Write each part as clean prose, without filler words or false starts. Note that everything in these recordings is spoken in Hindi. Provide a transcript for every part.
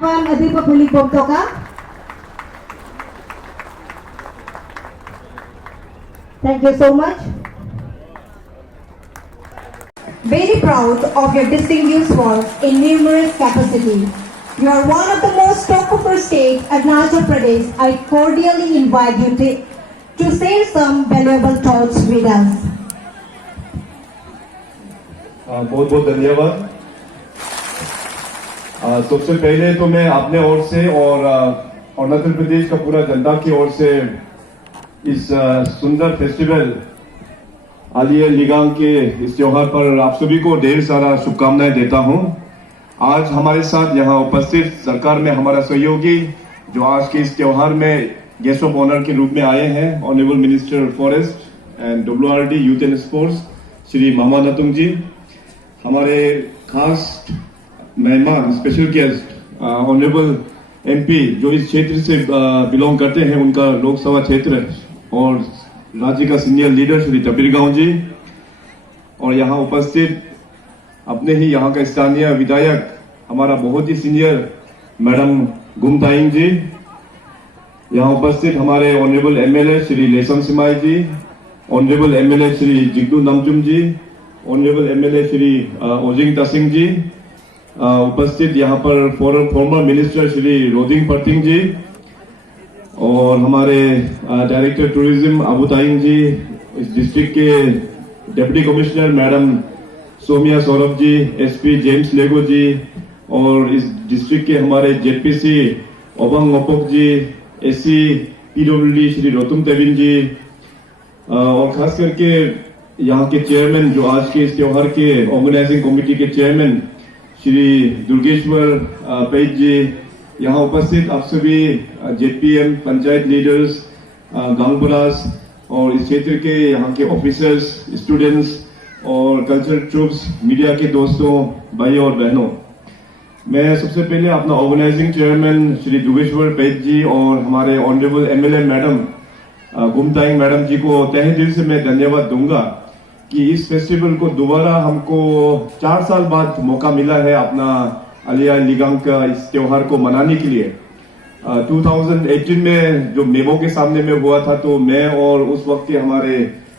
Adipa Pulik Boktoka. Thank you so much. Very proud of your distinguished work in numerous capacities. You are one of the most top of our state, Arunachal Pradesh. I cordially invite you to share some valuable thoughts with us. बहुत बहुत धन्यवाद। सबसे पहले तो मैं अपने ओर से और अरुणाचल प्रदेश का पूरा जनता की ओर से इस सुंदर फेस्टिवल आलिया लिगांग के इस त्योहार पर आप सभी को ढेर सारा शुभकामनाएं देता हूं। आज हमारे साथ यहां उपस्थित सरकार में हमारा सहयोगी जो आज के इस त्योहार में गेस्ट ऑफ ऑनर के रूप में आए हैं, honourable minister forest and WRD youth and sports Shri Mama Natung ji, हमारे खास मेहमान स्पेशल गेस्ट ऑनरेबल एमपी जो इस क्षेत्र से बिलोंग करते हैं, उनका लोकसभा क्षेत्र और राज्य का सीनियर लीडर श्री तपीर गांव जी, और यहाँ उपस्थित अपने ही यहाँ का स्थानीय विधायक हमारा बहुत ही सीनियर मैडम गुमताइंग जी, यहाँ उपस्थित हमारे ऑनरेबल एमएलए श्री लेसम सिमाई जी, ऑनरेबल एमएलए श्री जिग्दू नमजुम जी, ऑनरेबल एमएलए श्री ओजिंग तसिंग जी, उपस्थित यहाँ पर फॉर्मर मिनिस्टर श्री रोजिंग पर्टिंग जी, और हमारे डायरेक्टर टूरिज्म अबुताइंग जी, इस डिस्ट्रिक्ट के डिप्टी कमिश्नर मैडम सोमिया सौरभ जी, एसपी जेम्स लेगो जी, और इस डिस्ट्रिक्ट के हमारे जेपीसी ओबंग ओपोक जी, एससी पीडब्ल्यूडी श्री रोतुम तेविन जी, और खास करके यहाँ के चेयरमैन जो आज के इस त्योहार के ऑर्गेनाइजिंग कमेटी के चेयरमैन श्री दुर्गेश्वर पैज जी, यहाँ उपस्थित आप सभी जेपीएम पंचायत लीडर्स, गांगबरास और इस क्षेत्र के यहाँ के ऑफिसर्स, स्टूडेंट्स और कल्चरल ट्रूप्स, मीडिया के दोस्तों, भाई और बहनों, मैं सबसे पहले अपना ऑर्गेनाइजिंग चेयरमैन श्री दुर्गेश्वर पैज जी और हमारे honourable MLA madam Gumtaing madam ji को तहे दिल से मैं धन्यवाद दूंगा कि इस फेस्टिवल को दोबारा हमको 4 साल बाद मौका मिला है अपना आलिया लिगांग का इस त्योहार को मनाने के लिए। 2018 में जो मेमो के सामने में हुआ था, तो मैं और उस वक्त के हमारे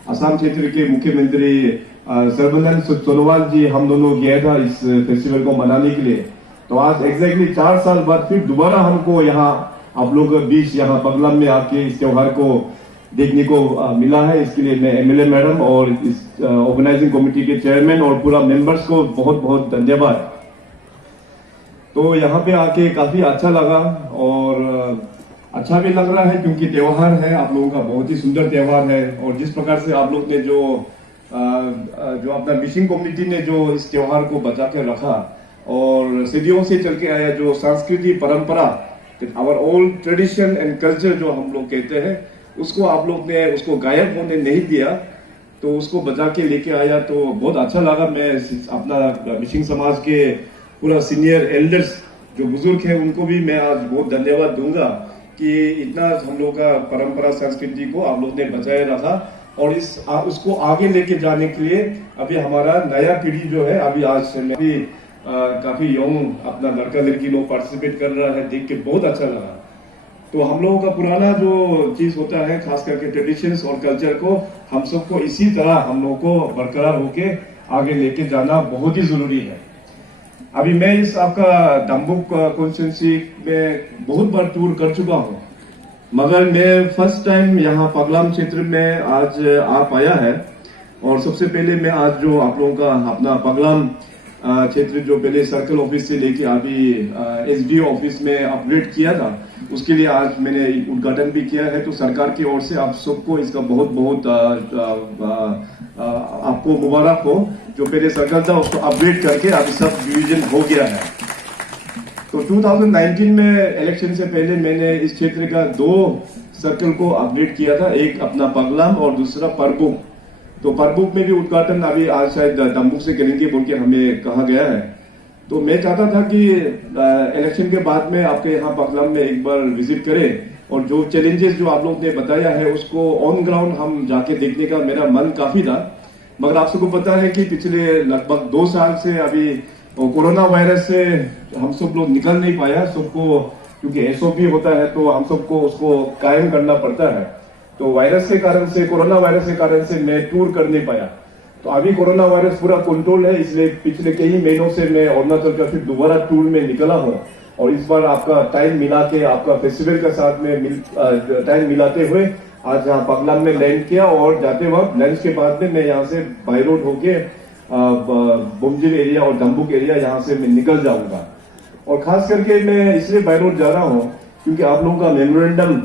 असम क्षेत्र के मुख्यमंत्री सर्बानंद सोनोवाल जी, हम दोनों गए था इस फेस्टिवल को मनाने के लिए। तो आज एग्जैक्टली 4 साल बाद फिर दोबारा हमको यहाँ आप लोगों के बीच यहाँ पगलम में आके इस त्योहार को देखने को मिला है। इसके लिए मैं एमएलए मैडम और इस ऑर्गेनाइजिंग कमेटी के चेयरमैन और पूरा मेंबर्स को बहुत बहुत धन्यवाद। तो यहाँ पे आके काफी अच्छा लगा और अच्छा भी लग रहा है क्योंकि त्योहार है आप लोगों का, बहुत ही सुंदर त्योहार है। और जिस प्रकार से आप लोग ने जो अपना विशिंग कम्युनिटी ने जो इस त्योहार को बचा के रखा और सदियों से चल के आया जो संस्कृति परंपरा, our old tradition and culture जो हम लोग कहते हैं, उसको आप लोग ने उसको गायब होने नहीं दिया, तो उसको बचा के लेके आया, तो बहुत अच्छा लगा। मैं अपना मिशिंग समाज के पूरा सीनियर एल्डर्स जो बुजुर्ग हैं उनको भी मैं आज बहुत धन्यवाद दूंगा कि इतना हम लोग का परंपरा संस्कृति को आप लोग ने बचाए रखा और उसको आगे लेके जाने के लिए अभी हमारा नया पीढ़ी जो है, अभी आज भी काफी यंग अपना लड़का लड़की लोग पार्टिसिपेट कर रहा है, देख के बहुत अच्छा लगा। तो हम लोगों का पुराना जो चीज होता है, खास करके ट्रेडिशंस और कल्चर को, हम सबको इसी तरह हम लोगों को बरकरार होके आगे लेके जाना बहुत ही जरूरी है। अभी मैं इस आपका डम्बुक कॉन्स्टिट्यूंसी में बहुत बार टूर कर चुका हूं, मगर मैं फर्स्ट टाइम यहाँ पगलाम क्षेत्र में आज आ पाया है। और सबसे पहले मैं आज जो आप लोगों का अपना पगलाम क्षेत्र जो पहले सर्कल ऑफिस से लेके अभी एसडीओ ऑफिस में अपग्रेड किया था, उसके लिए आज मैंने उद्घाटन भी किया है। तो सरकार की ओर से आप सबको इसका बहुत बहुत आपको मुबारक हो। जो पहले सर्कल था उसको अपग्रेड करके अभी सब डिवीजन हो गया है। तो 2019 में इलेक्शन से पहले मैंने इस क्षेत्र का 2 सर्कल को अपग्रेड किया था, एक अपना पगलाम और दूसरा परबुक। तो परबुक में भी उद्घाटन अभी आज शायद डम्बुक से करेंगे बोल के हमें कहा गया है। तो मैं चाहता था कि इलेक्शन के बाद में आपके यहाँ पगलाम में एक बार विजिट करें और जो चैलेंजेस जो आप लोग ने बताया है उसको ऑन ग्राउंड हम जाके देखने का मेरा मन काफी था। मगर आप सबको पता है कि पिछले लगभग 2 साल से अभी और कोरोना वायरस से हम सब लोग निकल नहीं पाया, सबको क्योंकि एसओपी होता है तो हम सबको उसको कायम करना पड़ता है। तो वायरस के कारण से, कोरोना वायरस के कारण से मैं टूर कर नहीं पाया। तो अभी कोरोना वायरस पूरा कंट्रोल है, इसलिए पिछले कई महीनों से मैं अरुणाचल का फिर दोबारा टूर में निकला हूँ। और इस बार आपका टाइम मिला के, आपका फेस्टिवल के साथ में टाइम मिलाते हुए आज यहाँ पगलाम में लैंड किया। और जाते वक्त लंच के बाद में मैं यहाँ से बाई रोड होके बुमजिल एरिया और जम्बुक एरिया यहाँ से मैं निकल जाऊंगा। और खास करके मैं इसलिए बाई रोड जा रहा हूँ क्योंकि आप लोगों का मेमोरेंडम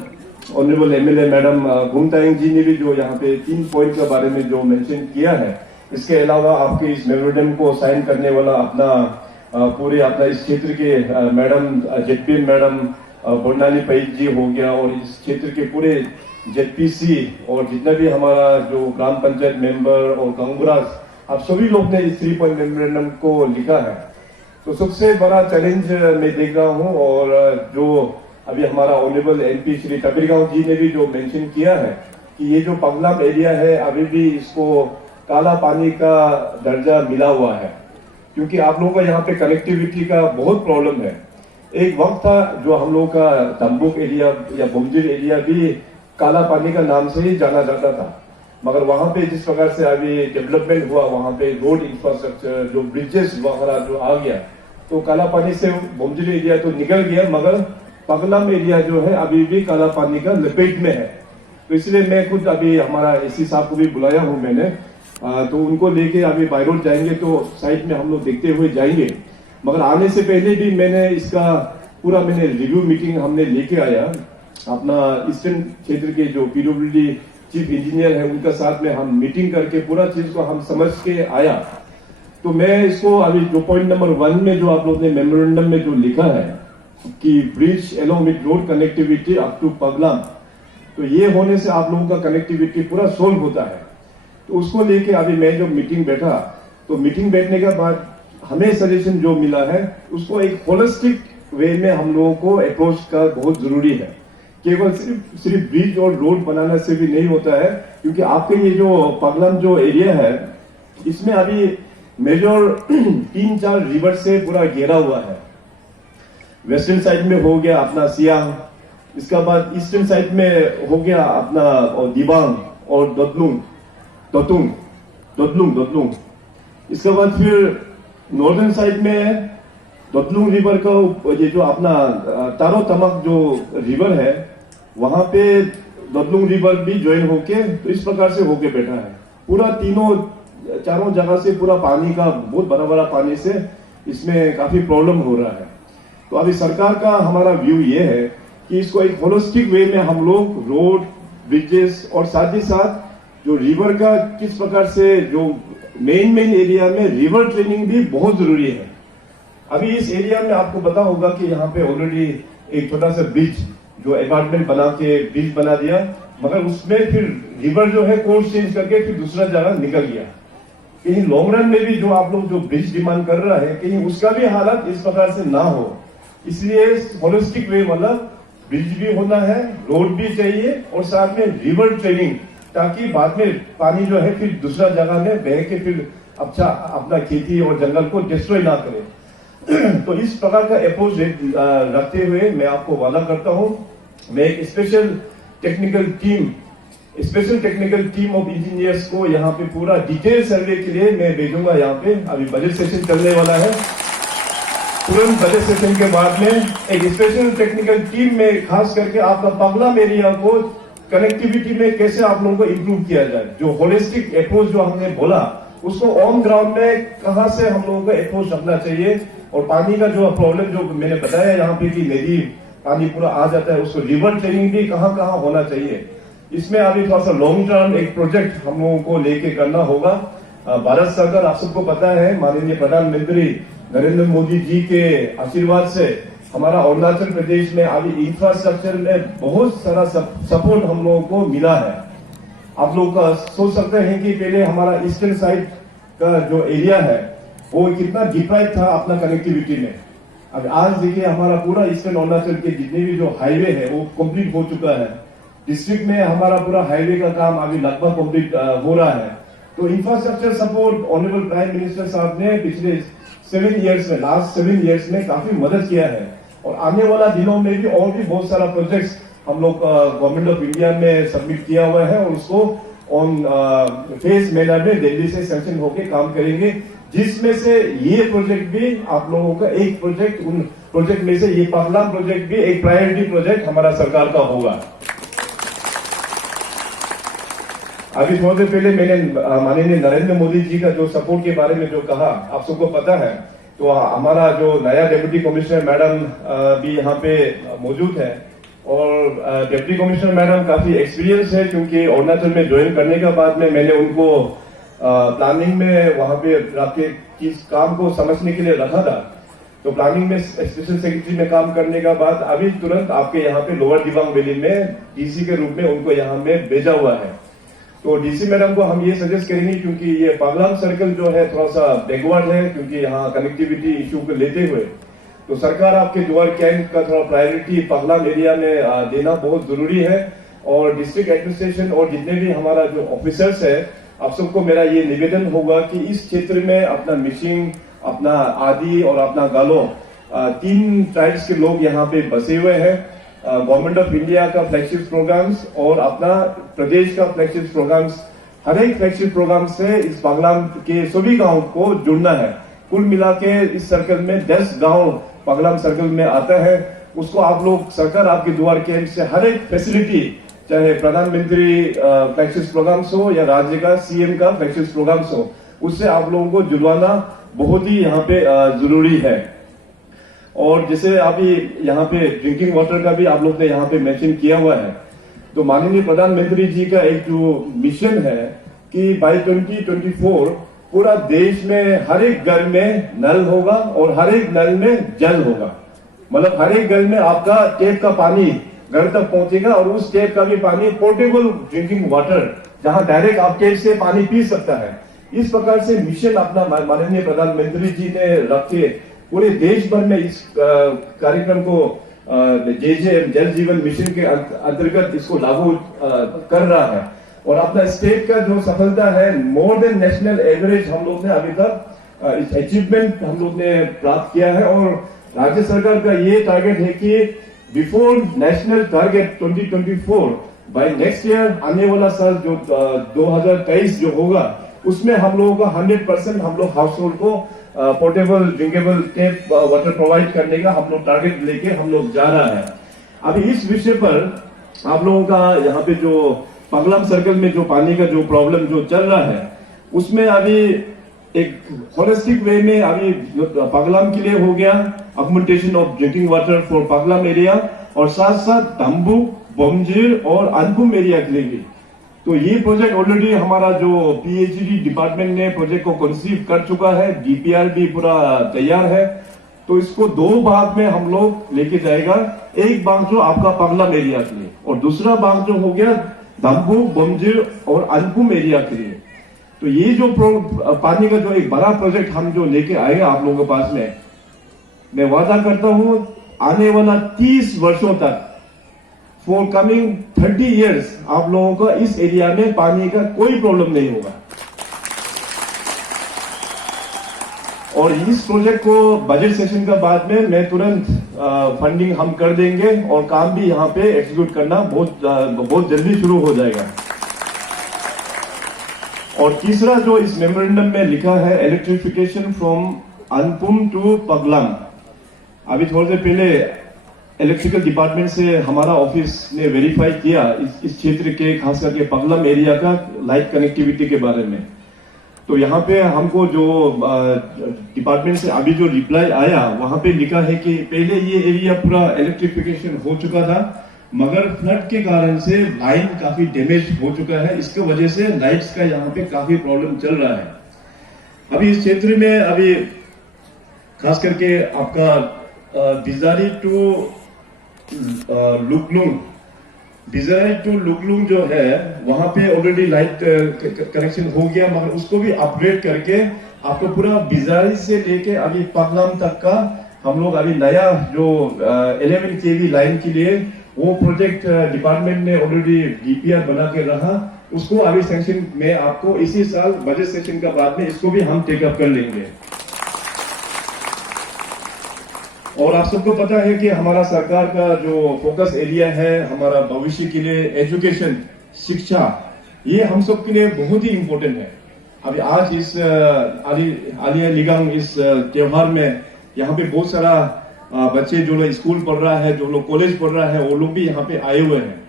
ऑनरेबल एमएलए मैडम घुमतायंग जी ने भी जो यहाँ पे 3 पॉइंट के बारे में जो मेंशन किया है, इसके अलावा आपके इस मेमोरेंडम को साइन करने वाला अपना पूरे अपना इस क्षेत्र के मैडम जेडपीएम मैडम बोंडाली पैत जी हो गया, और इस क्षेत्र के पूरे जेडपीसी और जितना भी हमारा जो ग्राम पंचायत मेंबर और कांग्रेस, आप सभी लोग ने इस 3 पॉइंट मेमोरेंडम को लिखा है। तो सबसे बड़ा चैलेंज मैं देख रहा हूँ, और जो अभी हमारा ऑनरेबल एमपी श्री कबीरगांव जी ने भी जो मेंशन किया है कि ये जो पगलाम एरिया है अभी भी इसको काला पानी का दर्जा मिला हुआ है, क्योंकि आप लोगों का यहाँ पे कनेक्टिविटी का बहुत प्रॉब्लम है। एक वक्त था जो हम लोगों का तंबुक एरिया या बुमजिल एरिया भी काला पानी का नाम से ही जाना जाता था, मगर वहां पे जिस प्रकार से अभी डेवलपमेंट हुआ, वहां पे रोड इंफ्रास्ट्रक्चर, जो ब्रिजेस वगैरह जो आ गया, तो काला पानी से बुमजिल एरिया तो निकल गया, मगर पगलाम एरिया जो है अभी भी काला पानी का लपेट में है। तो इसलिए मैं खुद अभी हमारा एसी साहब को भी बुलाया हूं मैंने, तो उनको लेके अभी बाई रोड जाएंगे, तो साइड में हम लोग देखते हुए जाएंगे। मगर आने से पहले भी मैंने इसका पूरा रिव्यू मीटिंग हमने लेके आया अपना ईस्टर्न क्षेत्र के जो पीडब्ल्यूडी चीफ इंजीनियर है उनका साथ में हम मीटिंग करके पूरा चीज को हम समझ के आया। तो मैं इसको अभी जो पॉइंट नंबर 1 में जो आप लोग ने मेमोरेंडम में जो लिखा है कि bridge along with road connectivity up to Paglam, तो ये होने से आप लोगों का कनेक्टिविटी पूरा सोल्व होता है। तो उसको लेके अभी मैं जब मीटिंग बैठा, तो मीटिंग बैठने के बाद हमें सजेशन जो मिला है उसको एक होलिस्टिक वे में हम लोगों को अप्रोच का बहुत जरूरी है। केवल सिर्फ ब्रिज और रोड बनाने से भी नहीं होता है, क्योंकि आपके ये जो पगलाम जो एरिया है इसमें अभी मेजर 3-4 रिवर से पूरा घेरा हुआ है। वेस्टर्न साइड में हो गया अपना सियांग, इसका बाद ईस्टर्न साइड में हो गया अपना दिबांग और दोतलुंग, इसके बाद फिर नॉर्दर्न साइड में दोतलुंग रिवर का ये जो अपना तारो तमक जो रिवर है वहां पे दोतलुंग रिवर भी ज्वाइन होके, तो इस प्रकार से होके बैठा है। पूरा चारों जगह से पूरा पानी का बहुत बड़ा पानी से इसमें काफी प्रॉब्लम हो रहा है। तो अभी सरकार का हमारा व्यू ये है कि इसको एक होलिस्टिक वे में हम लोग रोड, ब्रिजेस और साथ ही साथ जो रिवर का किस प्रकार से जो मेन एरिया में रिवर ट्रेनिंग भी बहुत जरूरी है। अभी इस एरिया में आपको पता होगा कि यहाँ पे ऑलरेडी एक छोटा सा ब्रिज जो अपार्टमेंट बना के ब्रिज बना दिया, मगर उसमें फिर रिवर जो है कोर्स चेंज करके फिर दूसरा जगह निकल गया। कहीं लॉन्ग रन में भी जो आप लोग जो ब्रिज डिमांड कर रहा है, कहीं उसका भी हालत इस प्रकार से ना हो, इसलिए होलिस्टिक वे मतलब ब्रिज भी होना है, रोड भी चाहिए और साथ में रिवर ट्रेनिंग, ताकि बाद में पानी जो है फिर दूसरा जगह में बह के फिर अच्छा अपना खेती और जंगल को डिस्ट्रॉय ना करे। तो इस प्रकार का अप्रोच रखते हुए मैं आपको वादा करता हूं, मैं एक special technical team of engineers को यहाँ पे पूरा डिटेल सर्वे के लिए मैं भेजूंगा। यहाँ पे अभी बजट सेशन चलने वाला है, तुरंत बजट सेशन के बाद में एक स्पेशल टेक्निकल टीम में खास करके आपका पगलाम एरिया को कनेक्टिविटी में कैसे आप लोगों को इंप्रूव किया जाए, जो होलिस्टिक अप्रोच जो हमने बोला उसको ऑन ग्राउंड में कहां से हम लोगों को अप्रोच रखना चाहिए, और पानी का जो प्रॉब्लम जो मैंने बताया यहाँ पे कि नदी पानी पूरा आ जाता है, उसको रिवर ट्रेनिंग भी कहां कहां होना चाहिए। इसमें अभी थोड़ा सा लॉन्ग टर्म एक प्रोजेक्ट हम लोगों को लेके करना होगा। भारत सरकार आप सबको पता है, माननीय प्रधानमंत्री नरेंद्र मोदी जी के आशीर्वाद से हमारा अरुणाचल प्रदेश में अभी इंफ्रास्ट्रक्चर में बहुत सारा सपोर्ट हम लोगों को मिला है। आप लोग सोच सकते हैं कि पहले हमारा ईस्टर्न साइड का जो एरिया है वो कितना डिप्राइव था अपना कनेक्टिविटी में। अब आज देखिए हमारा पूरा ईस्टर्न अरुणाचल के जितने भी जो हाईवे है वो कंप्लीट हो चुका है। डिस्ट्रिक्ट में हमारा पूरा हाईवे का काम अभी लगभग कंप्लीट हो रहा है। तो infrastructure support honourable prime minister साहब ने पिछले लास्ट 7 इयर्स में काफी मदद किया है। और आने वाला दिनों में भी और भी बहुत सारा प्रोजेक्ट्स हम लोग गवर्नमेंट ऑफ इंडिया में सबमिट किया हुआ है और उसको ऑन फेज मैनर में दिल्ली से सैंक्शन होके काम करेंगे, जिसमें से ये प्रोजेक्ट भी आप लोगों का एक प्रोजेक्ट, उन प्रोजेक्ट में से ये पगलाम प्रोजेक्ट भी एक प्रायोरिटी प्रोजेक्ट हमारा सरकार का होगा। अभी थोड़ी देर पहले मैंने माननीय नरेंद्र मोदी जी का जो सपोर्ट के बारे में जो कहा, आप सबको पता है, तो हमारा जो नया डिप्टी कमिश्नर मैडम भी यहाँ पे मौजूद है और डिप्टी कमिश्नर मैडम काफी एक्सपीरियंस है, क्योंकि अरुणाचल में ज्वाइन करने के बाद में मैंने उनको प्लानिंग में वहां पे रख के किस काम को समझने के लिए रखा था। तो प्लानिंग में स्पेशल सेक्रेटरी में काम करने के बाद अभी तुरंत आपके यहाँ पे लोअर दिबांग वैली में डीसी के रूप में उनको यहाँ में भेजा हुआ है। तो डीसी मैडम को हम ये सजेस्ट करेंगे, क्योंकि ये पगलाम सर्कल जो है थोड़ा सा बैकवर्ड है, क्योंकि यहाँ कनेक्टिविटी इशू को लेते हुए तो सरकार आपके जोर कैंप का थोड़ा प्रायोरिटी पगलाम एरिया में देना बहुत जरूरी है। और डिस्ट्रिक्ट एडमिनिस्ट्रेशन और जितने भी हमारा जो ऑफिसर्स है, आप सबको मेरा ये निवेदन होगा कि इस क्षेत्र में अपना मिशिंग, अपना आदि और अपना गालो 3 ट्राइब्स के लोग यहाँ पे बसे हुए हैं। गवर्नमेंट ऑफ इंडिया का फ्लैगशिप प्रोग्राम्स और अपना प्रदेश का फ्लैगशिप प्रोग्राम्स, हर एक फ्लैगशिप प्रोग्राम से इस पगलाम के सभी गांव को जुड़ना है। कुल मिला के इस सर्कल में 10 गांव पगलाम सर्कल में आता है। उसको आप लोग, सरकार आपके द्वार कैंप से हर एक फैसिलिटी, चाहे प्रधानमंत्री फ्लैगशिप प्रोग्राम्स हो या राज्य का सीएम का फ्लैगशिप प्रोग्राम्स हो, उससे आप लोगों को जुड़वाना बहुत ही यहाँ पे जरूरी है। और जैसे अभी यहाँ पे ड्रिंकिंग वाटर का भी आप लोग ने यहाँ पे मेंशन किया हुआ है, तो माननीय प्रधानमंत्री जी का एक जो मिशन है कि बाय 2024 पूरा देश में हर एक घर में नल होगा और हर एक नल में जल होगा। मतलब हर एक घर में आपका टेप का पानी घर तक पहुंचेगा और उस टेप का भी पानी पोर्टेबल ड्रिंकिंग वाटर, जहां डायरेक्ट आप टेप से पानी पी सकता है। इस प्रकार से मिशन अपना माननीय प्रधानमंत्री जी ने रखे पूरे देश भर में इस कार्यक्रम को जल जीवन मिशन के अंतर्गत इसको लागू कर रहा है। और अपना स्टेट का जो सफलता है, मोर देन नेशनल एवरेज हम लोग ने अभी तक इस अचीवमेंट हम लोग ने प्राप्त किया है। और राज्य सरकार का ये टारगेट है कि before national target 2024 by next year, आने वाला साल जो 2023 जो होगा, उसमें हम लोगों का 100% हम लोग हाउस होल्ड को portable drinkable tape water provide करने का हम लोग टारगेट लेके हम लोग जा रहा है। अभी इस विषय पर आप लोगों का यहाँ पे जो पगलाम सर्कल में जो पानी का जो प्रॉब्लम जो चल रहा है, उसमें अभी एक होलिस्टिक वे में अभी पगलाम के लिए हो गया augmentation of drinking water for Paglam area, और साथ साथ तंबुक, बोमजीर और अनपुम एरिया के लिए भी। तो ये प्रोजेक्ट ऑलरेडी हमारा जो पीएचडी डिपार्टमेंट ने प्रोजेक्ट को कंसीव कर चुका है, डीपीआर भी पूरा तैयार है। तो इसको 2 भाग में हम लोग लेके जाएगा। एक भाग जो आपका पगलाम एरिया के लिए और दूसरा भाग जो हो गया तंबुक, बोमजीर और अनपुम एरिया के लिए। तो ये जो पानी का जो एक बड़ा प्रोजेक्ट हम जो लेके आएंगे आप लोगों के पास में, मैं वादा करता हूं आने वाला 30 वर्षों तक, फॉर कमिंग 30 इयर्स, आप लोगों को इस एरिया में पानी का कोई प्रॉब्लम नहीं होगा। और इस प्रोजेक्ट को बजट सेशन का बाद में मैं तुरंत फंडिंग हम कर देंगे और काम भी यहाँ पे एग्जीक्यूट करना बहुत जल्दी शुरू हो जाएगा। और तीसरा जो इस मेमोरेंडम में लिखा है, इलेक्ट्रिफिकेशन फ्रॉम अनपुम टू पगलाम। अभी थोड़ी देर पहले इलेक्ट्रिकल डिपार्टमेंट से हमारा ऑफिस ने वेरीफाई किया इस क्षेत्र के, खास करके पगलाम एरिया का लाइट कनेक्टिविटी के बारे में। तो यहाँ पे हमको जो डिपार्टमेंट से अभी जो रिप्लाई आया, वहां पे लिखा है कि पहले ये एरिया पूरा इलेक्ट्रिफिकेशन हो चुका था, मगर फ्लड के कारण से लाइन काफी डैमेज हो चुका है। इसके वजह से लाइट्स का यहाँ पे काफी प्रॉब्लम चल रहा है। अभी इस क्षेत्र में अभी खास करके आपका बिजारी टू लुकलुंग जो है, वहां पे ऑलरेडी लाइट कनेक्शन हो गया, मगर उसको भी अपग्रेड करके आपको पूरा बिजारी से लेके अभी पगलाम तक का हम लोग अभी नया जो 11 kV लाइन के लिए वो प्रोजेक्ट डिपार्टमेंट ने ऑलरेडी डीपीआर बना के रहा, उसको अभी सैंक्शन में आपको इसी साल बजट सेशन का बाद में इसको भी हम टेकअप कर लेंगे। और आप सबको पता है कि हमारा सरकार का जो फोकस एरिया है हमारा भविष्य के लिए एजुकेशन, शिक्षा, ये हम सब के लिए बहुत ही इम्पोर्टेंट है। अभी आज इस आलिया लिगांग इस त्योहार में यहाँ पे बहुत सारा बच्चे जो लोग स्कूल पढ़ रहा है, जो लोग कॉलेज पढ़ रहा है, वो लोग भी यहाँ पे आए हुए हैं।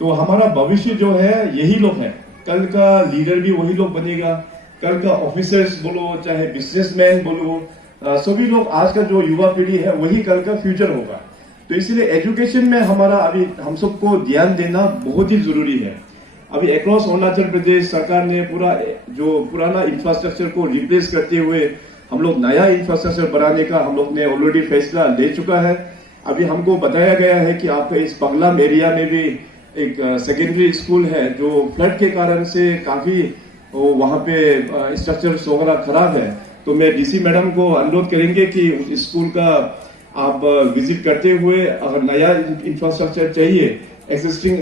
तो हमारा भविष्य जो है यही लोग है, कल का लीडर भी वही लोग बनेगा, कल का ऑफिसर्स बोलो चाहे बिजनेसमैन बोलो, सभी लोग आज का जो युवा पीढ़ी है वही कल का फ्यूचर होगा। तो इसलिए एजुकेशन में हमारा अभी हम सबको ध्यान देना बहुत ही जरूरी है। अभी अक्रॉस अरुणाचल प्रदेश सरकार ने पूरा जो पुराना इंफ्रास्ट्रक्चर को रिप्लेस करते हुए हम लोग नया इंफ्रास्ट्रक्चर बनाने का हम लोग ने ऑलरेडी फैसला ले चुका है। अभी हमको बताया गया है कि आपका इस पगलाम एरिया में भी एक सेकेंडरी स्कूल है जो फ्लड के कारण से काफी वहां पे स्ट्रक्चर वगैरह खराब है। तो मैं डीसी मैडम को अनुरोध करेंगे कि उस स्कूल का आप विजिट करते हुए अगर नया इंफ्रास्ट्रक्चर चाहिए एक्सिस्टिंग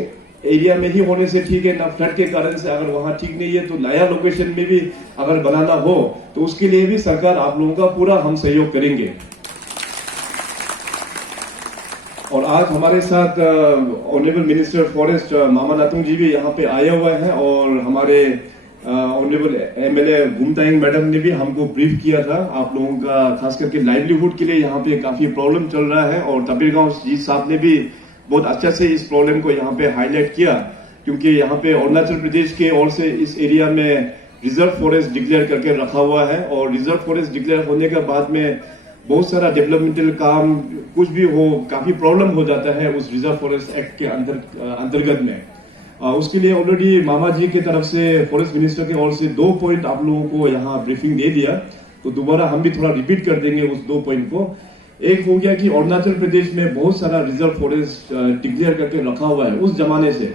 एरिया में ही होने से ठीक है ना, फ्लड के कारण से अगर वहां ठीक नहीं है तो नया लोकेशन में भी अगर बनाना हो तो उसके लिए भी सरकार आप लोगों का पूरा हम सहयोग करेंगे। और आज हमारे साथ ऑनरेबल मिनिस्टर फॉरेस्ट मामा नातुंग जी भी यहाँ पे आए हुए हैं और हमारे ऑनरेबल एमएलए घूमताइंग मैडम ने भी हमको ब्रीफ किया था आप लोगों का खास करके लाइवलीहुड के लिए यहाँ पे काफी प्रॉब्लम चल रहा है। और तबीरगांव जी साहब ने भी बहुत अच्छा से इस प्रॉब्लम को यहाँ पे हाईलाइट किया, क्योंकि यहाँ पे अरुणाचल प्रदेश के ओर से इस एरिया में रिजर्व फॉरेस्ट डिक्लेयर करके रखा हुआ है और रिजर्व फॉरेस्ट डिक्लेयर होने के बाद में बहुत सारा डेवलपमेंटल काम कुछ भी हो काफी प्रॉब्लम हो जाता है उस रिजर्व फॉरेस्ट एक्ट के अंतर्गत में। उसके लिए ऑलरेडी मामा जी की तरफ से फॉरेस्ट मिनिस्टर की ओर से 2 पॉइंट आप लोगों को यहाँ ब्रीफिंग दे दिया, तो दोबारा हम भी थोड़ा रिपीट कर देंगे उस 2 पॉइंट को। एक हो गया कि अरुणाचल प्रदेश में बहुत सारा रिजर्व फॉरेस्ट डिक्लेयर करके रखा हुआ है उस जमाने से।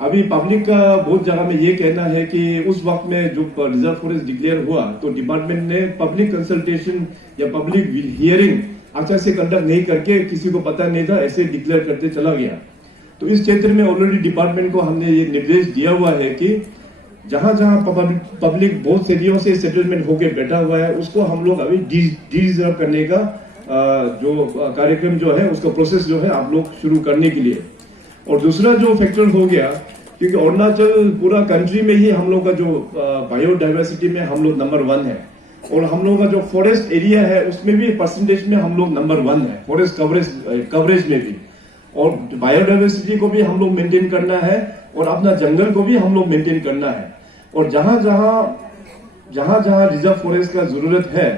अभी पब्लिक का बहुत जगह में ये कहना है कि उस वक्त में जो रिजर्व फॉरेस्ट डिक्लेयर हुआ तो डिपार्टमेंट ने पब्लिक कंसल्टेशन या पब्लिक हियरिंग अच्छा से कंडक्ट नहीं करके किसी को पता नहीं था, ऐसे डिक्लेयर करते चला गया। तो इस क्षेत्र में ऑलरेडी डिपार्टमेंट को हमने ये निर्देश दिया हुआ है कि जहां जहां पब्लिक बहुत सदियों से सेटलमेंट होकर बैठा हुआ है उसको हम लोग अभी डिरिजर्व करने का जो कार्यक्रम जो है उसका प्रोसेस जो है आप लोग शुरू करने के लिए। और दूसरा जो फैक्टर हो गया, क्योंकि अरुणाचल पूरा कंट्री में ही हम लोग का जो बायोडाइवर्सिटी में हम लोग नंबर 1 है और हम लोग का जो फॉरेस्ट एरिया है उसमें भी परसेंटेज में हम लोग नंबर 1 है, फॉरेस्ट कवरेज में भी। और बायोडाइवर्सिटी को भी हम लोग मेंटेन करना है और अपना जंगल को भी हम लोग मेंटेन करना है। और जहां जहां रिजर्व फॉरेस्ट का जरूरत है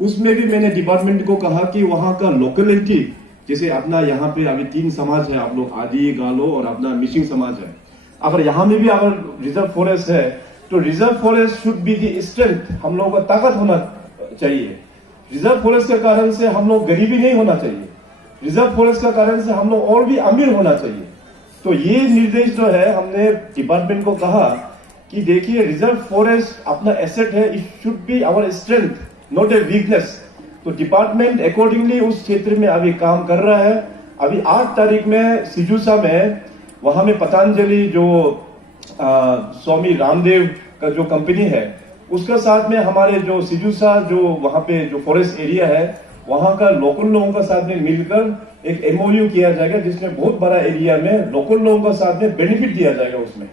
उसमें भी मैंने डिपार्टमेंट को कहा कि वहां का लोकेलिटी, जैसे अपना यहाँ पे अभी 3 समाज है, आप लोग आदि, गालो और अपना मिसिंग समाज है, अगर यहाँ में भी अगर रिजर्व फॉरेस्ट है तो reserve forest should be the strength, हम लोगों का ताकत होना चाहिए। रिजर्व फॉरेस्ट के कारण से हम लोग गरीबी नहीं होना चाहिए, रिजर्व फॉरेस्ट का कारण से हम लोग और भी अमीर होना चाहिए। तो ये निर्देश जो है हमने डिपार्टमेंट को कहा कि देखिए रिजर्व फॉरेस्ट अपना एसेट है, it should be our strength not a weakness. तो डिपार्टमेंट अकॉर्डिंगली उस क्षेत्र में अभी काम कर रहा है। अभी 8 तारीख में सिजुसा में वहां में पतंजलि जो स्वामी रामदेव का जो कंपनी है उसका साथ में हमारे जो सिजुसा जो वहां पे जो फॉरेस्ट एरिया है वहां का लोकल लोगों का साथ में मिलकर एक एमओयू किया जाएगा जिसमें बहुत बड़ा एरिया में लोकल लोगों का साथ में बेनिफिट दिया जाएगा उसमें।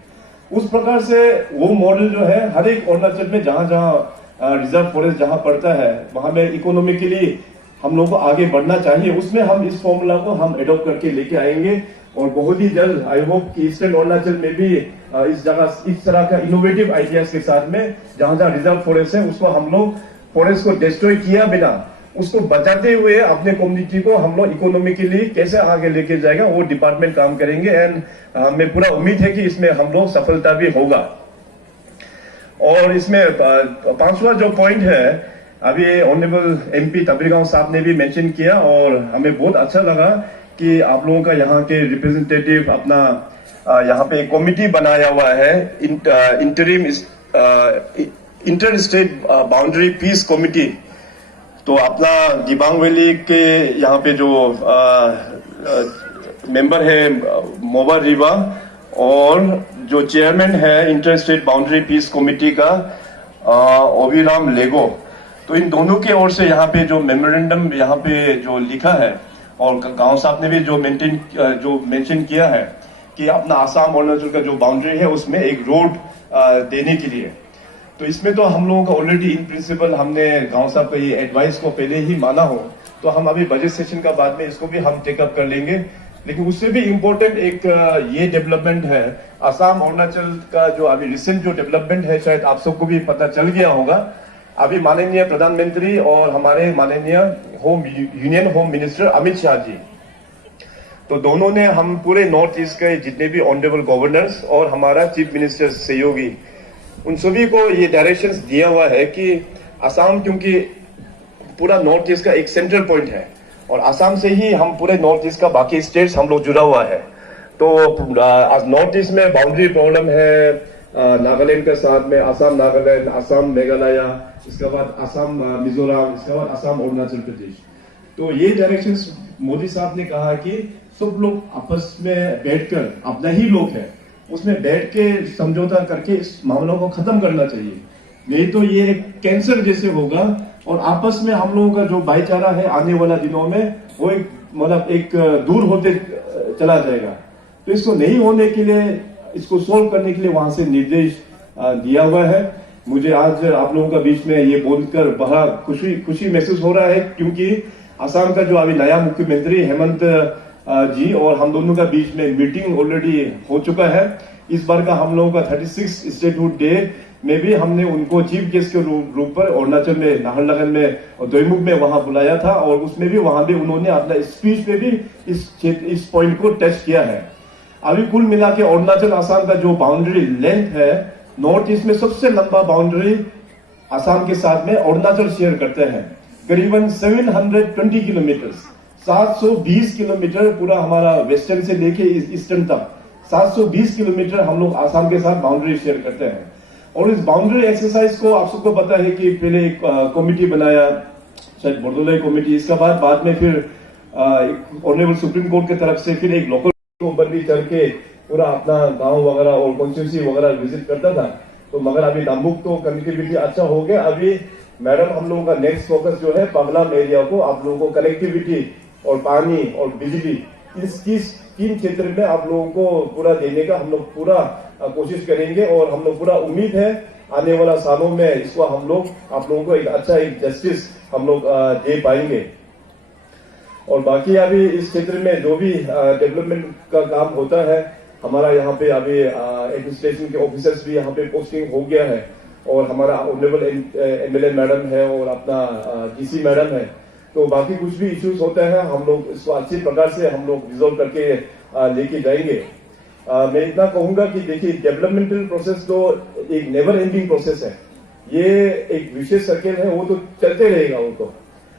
उस प्रकार से वो मॉडल जो है हर एक अरुणाचल में जहां जहां रिजर्व फॉरेस्ट जहां पड़ता है वहां में इकोनॉमिकली हम लोगों को आगे बढ़ना चाहिए, उसमें हम इस फॉर्मूला को हम एडॉप्ट करके लेके आएंगे। और बहुत ही जल्द आई होप कि ईस्टर्न अरुणाचल में भी इस जगह इस तरह का इनोवेटिव आइडियाज के साथ में जहां जहां रिजर्व फॉरेस्ट है उसको हम लोग फॉरेस्ट को डिस्ट्रॉय किया बिना उसको बचाते हुए अपने कम्युनिटी को हम लोग इकोनॉमिकली कैसे आगे लेके जाएगा वो डिपार्टमेंट काम करेंगे। एंड हमें पूरा उम्मीद है कि इसमें हम लोग सफलता भी होगा। और इसमें 5वां जो पॉइंट है अभी ऑनरेबल एमपी तबीरगांव साहब ने भी मेंशन किया और हमें बहुत अच्छा लगा कि आप लोगों का यहाँ के रिप्रेजेंटेटिव अपना यहाँ पे एक कमिटी बनाया हुआ है, interim inter state boundary peace committee. तो अपना दिबांग वैली के यहाँ पे जो मेंबर है मोबा रिवा और जो चेयरमैन है inter state boundary peace committee का ओवीराम लेगो, तो इन दोनों के ओर से यहाँ पे जो मेमोरेंडम यहाँ पे जो लिखा है और गांव साहब ने भी जो मेंशन किया है कि अपना आसाम अरुणाचल का जो बाउंड्री है उसमें एक रोड देने के लिए, तो इसमें तो हम लोगों का ऑलरेडी इन प्रिंसिपल हमने गांव साहब का ये एडवाइस को पहले ही माना हो, तो हम अभी बजट सेशन का बाद में इसको भी हम टेकअप कर लेंगे। लेकिन उससे भी इम्पोर्टेंट एक ये डेवलपमेंट है आसाम अरुणाचल का जो अभी रिसेंट जो डेवलपमेंट है, शायद आप सबको भी पता चल गया होगा। अभी माननीय प्रधानमंत्री और हमारे माननीय union home minister Amit Shah ji, तो दोनों ने हम पूरे नॉर्थ ईस्ट के जितने भी ऑनरेबल गवर्नर्स और हमारा चीफ मिनिस्टर सहयोगी, उन सभी को ये डायरेक्शंस दिया हुआ है कि असम क्योंकि पूरा नॉर्थ ईस्ट का एक सेंट्रल पॉइंट है और असम से ही हम पूरे नॉर्थ ईस्ट का बाकी स्टेट्स हम लोग जुड़ा हुआ है, तो नॉर्थ ईस्ट में बाउंड्री प्रॉब्लम है नागालैंड के साथ में, असम नागालैंड, असम मेघालय, इसके बाद असम मिजोरम, इसके बाद असम अरुणाचल प्रदेश। तो ये डायरेक्शंस मोदी साहब ने कहा कि सब लोग आपस में बैठकर, अपना ही लोग है उसमें बैठ के समझौता करके इस मामलों को खत्म करना चाहिए, नहीं तो ये एक कैंसर जैसे होगा और आपस में हम लोगों का जो भाईचारा है आने वाला दिनों में वो एक मतलब एक दूर होते चला जाएगा। तो इसको नहीं होने के लिए, इसको सोल्व करने के लिए वहां से निर्देश दिया हुआ है। मुझे आज आप लोगों का बीच में ये बोलकर बहुत खुशी महसूस हो रहा है, क्योंकि असम का जो अभी नया मुख्यमंत्री हेमंत जी और हम दोनों का बीच में मीटिंग ऑलरेडी हो चुका है। इस बार का हम लोगों का 36 स्टेटहुड डे में भी हमने उनको चीफ गेस्ट के रूप पर अरुणाचल में, नाहरलगुन में और दोईमुख में वहां बुलाया था और उसमें भी वहां भी उन्होंने अपना स्पीच में भी इस पॉइंट को टच किया है। अभी कुल मिला के अरुणाचल असम का जो बाउंड्री लेंथ है, नॉर्थ ईस्ट में सबसे लंबा बाउंड्री असम के साथ में अरुणाचल शेयर करते हैं, करीबन 720 किलोमीटर, 720 किलोमीटर पूरा हमारा वेस्टर्न से लेके ईस्टर्न तक 720 किलोमीटर हम लोग असम के साथ बाउंड्री शेयर करते हैं। और इस बाउंड्री एक्सरसाइज को आप सबको पता है कि पहले एक कमेटी बनाया, शायद बोर्डोलाई कमेटी, इसके बाद में फिर ऑनरेबल सुप्रीम कोर्ट की तरफ से फिर एक लोकल ऊपर भी चढ़ के पूरा अपना गांव वगैरह और कॉन्स्टिट्यूंसी वगैरह विजिट करता था। तो मगर अभी दाम्बुक तो कनेक्टिविटी अच्छा हो गया। अभी मैडम हम लोगों का नेक्स्ट फोकस जो है पगलाम एरिया को, आप लोगों को कनेक्टिविटी और पानी और बिजली, इस तीन क्षेत्र में आप लोगों को पूरा देने का हम लोग पूरा कोशिश करेंगे और हम लोग पूरा उम्मीद है आने वाला सालों में इसको हम लोग आप लोगों को एक अच्छा एक जस्टिस हम लोग दे पाएंगे। और बाकी अभी इस क्षेत्र में जो भी डेवलपमेंट का काम होता है, हमारा यहाँ पे अभी एडमिनिस्ट्रेशन के ऑफिसर्स भी यहाँ पे पोस्टिंग हो गया है और हमारा ऑनरेबल एमएलए मैडम है और अपना डीसी मैडम है। तो बाकी कुछ भी इश्यूज होता है हम लोग इसको अच्छी प्रकार से हम लोग रिजोल्व करके लेके जाएंगे। मैं इतना कहूंगा कि देखिए डेवलपमेंटल प्रोसेस तो एक नेवर एंडिंग प्रोसेस है, ये एक विशेष सर्कल है, वो तो चलते रहेगा वो तो,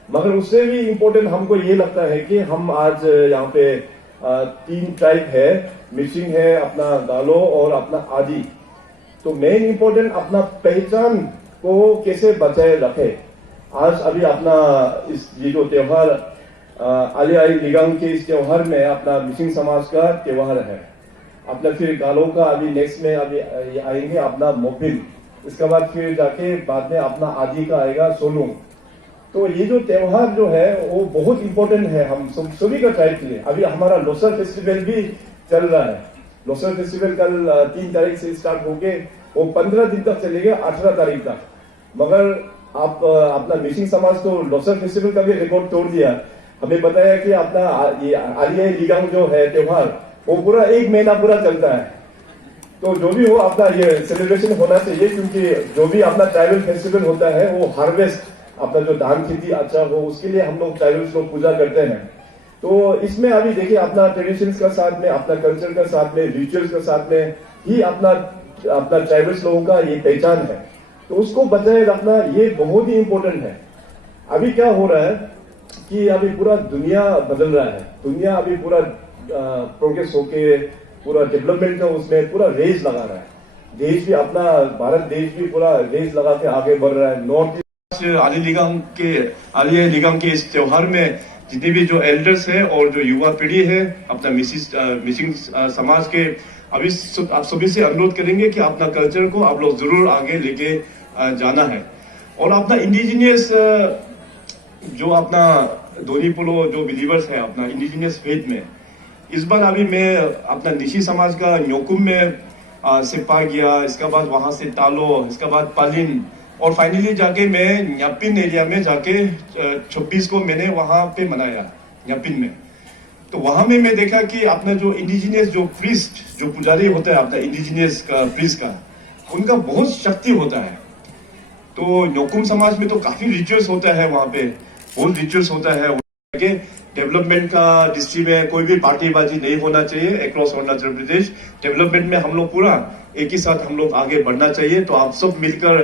मगर उससे भी इम्पोर्टेंट हमको ये लगता है कि हम आज यहाँ पे 3 ट्राइब है, मिसिंग है, अपना गालो और अपना आदि। तो मेन इम्पोर्टेंट अपना पहचान को कैसे बचाए रखे। आज अभी अपना ये जो त्योहार आली आई लिगांग के इस त्योहार में अपना मिसिंग समाज का त्योहार है, अपना फिर गालों का अभी नेक्स्ट में अभी आएंगे अपना मोबिल, इसके बाद फिर जाके बाद में अपना आदि का आएगा सोलुंग। तो ये जो त्योहार जो है वो बहुत इंपॉर्टेंट है हम सभी का ट्राइब के लिए। अभी हमारा लोसर फेस्टिवल भी चल रहा है। लोसर फेस्टिवल कल 3 तारीख से स्टार्ट होके वो 15 दिन तक चलेगा, 18 तारीख तक। मगर आप अपना मिसिंग समाज तो लोसर फेस्टिवल का भी रिकॉर्ड तोड़ दिया। हमें बताया कि अपना ये आलिया लिगांग जो है त्योहार वो पूरा 1 महीना पूरा चलता है। तो जो भी हो अपना ये सेलिब्रेशन होना चाहिए, क्योंकि जो भी अपना ट्राइबल फेस्टिवल होता है वो हार्वेस्ट, अपना जो धान खेती अच्छा हो उसके लिए हम लोग ट्राइबल्स लोग पूजा करते हैं। तो इसमें अभी देखिए अपना ट्रेडिशंस का साथ में, अपना कल्चर का साथ में, रिचुअल्स का साथ में ही अपना ट्राइबल्स लोगों का ये पहचान है। तो उसको बचाए रखना ये बहुत ही इंपॉर्टेंट है। अभी क्या हो रहा है कि अभी पूरा दुनिया बदल रहा है, दुनिया अभी पूरा प्रोग्रेस होके पूरा डेवलपमेंट का उसमें पूरा रेस लगा रहा है। देश भी अपना भारत देश भी पूरा रेस लगा के आगे बढ़ रहा है। नॉर्थ आलिया लिगांग के इस त्योहार में जितने भी जो एल्डर्स है और जो युवा पीढ़ी है अपना मिसिंग समाज के, अभी आप सभी से अनुरोध करेंगे कि अपना कल्चर को आप लोग जरूर आगे लेके जाना है। और अपना इंडिजिनियस जो अपना दोनीपुलो जो बिलीवर्स है अपना इंडिजिनियस फेथ में, इस बार अभी मैं अपना निशी समाज का न्योकुम में सिपा गया, इसके बाद वहां से तालो, इसके बाद पालिन, और फाइनली जाके मैं न्यापिन एरिया में जाके 26 को मैंने वहां पे मनाया न्यापिन में। तो वहां में मैं देखा कि अपना जो इंडिजिनियस जो प्रीस्ट जो पुजारी होता है अपना इंडिजिनियस का प्रीस्ट का, उनका बहुत शक्ति होता है। तो न्योकुम समाज में तो काफी रिचुअल्स होता है, वहां पे बहुत रिचुअल्स होता है। डेवलपमेंट का डिस्ट्रिक्ट में कोई भी पार्टीबाजी नहीं होना चाहिए अक्रॉस अरुणाचल प्रदेश। डेवलपमेंट में हम लोग पूरा एक ही साथ हम लोग आगे बढ़ना चाहिए। तो आप सब मिलकर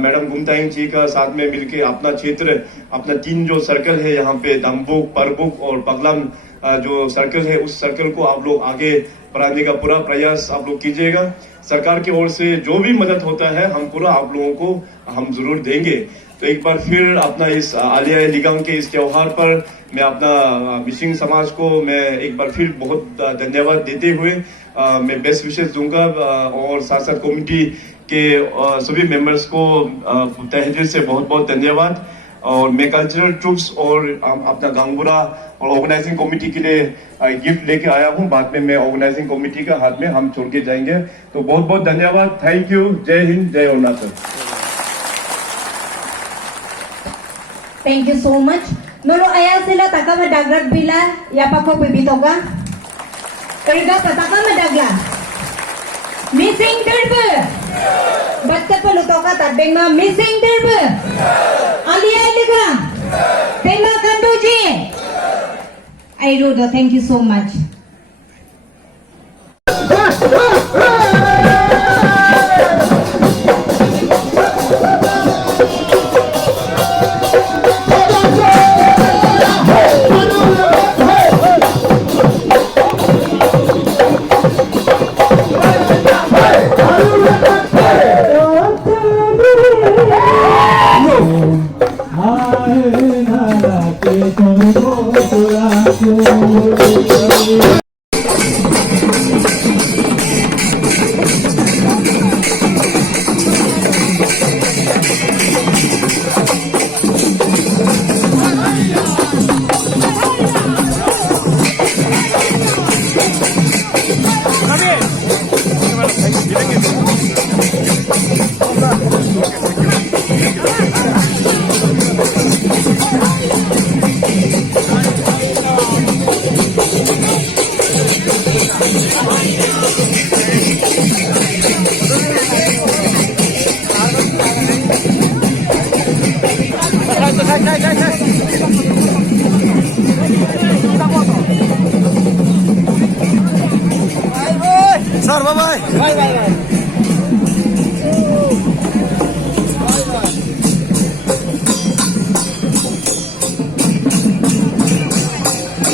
मैडम गुमताइंग जी का साथ में मिलकर अपना क्षेत्र, अपना 3 जो सर्कल है यहाँ पे दाम्बुक, परबुक और पगलम जो सर्कल है, उस सर्कल को आप लोग आगे बढ़ाने का पूरा प्रयास आप लोग कीजिएगा। सरकार की ओर से जो भी मदद होता है हम पूरा आप लोगों को हम जरूर देंगे। तो एक बार फिर अपना इस आलिया लिगांग के इस त्योहार पर मैं अपना मिसिंग समाज को मैं एक बार फिर बहुत धन्यवाद देते हुए मैं बेस्ट विशेष दूंगा और साथ साथ कमेटी के सभी मेंबर्स को तहे दिल से बहुत बहुत धन्यवाद। और मैं कल्चरल ट्रूप्स और अपना गांगबुरा और ऑर्गेनाइजिंग कमेटी के लिए गिफ्ट लेके आया हूं। बाद में मैं ऑर्गेनाइजिंग कमेटी का हाथ में हम छोड़ के जाएंगे। तो बहुत बहुत धन्यवाद। Thank you. जय हिंद, जय Arunachal. Thank you so much. Nolo ayah sila takama dagrat bila ya pako bibitoga. Erga patakama dagla. Missing terbe. Batta palutoka tabengma missing terbe. Alia liga. Tema kandoji. Airudo, thank you so much. Sir, bye-bye. Bye-bye.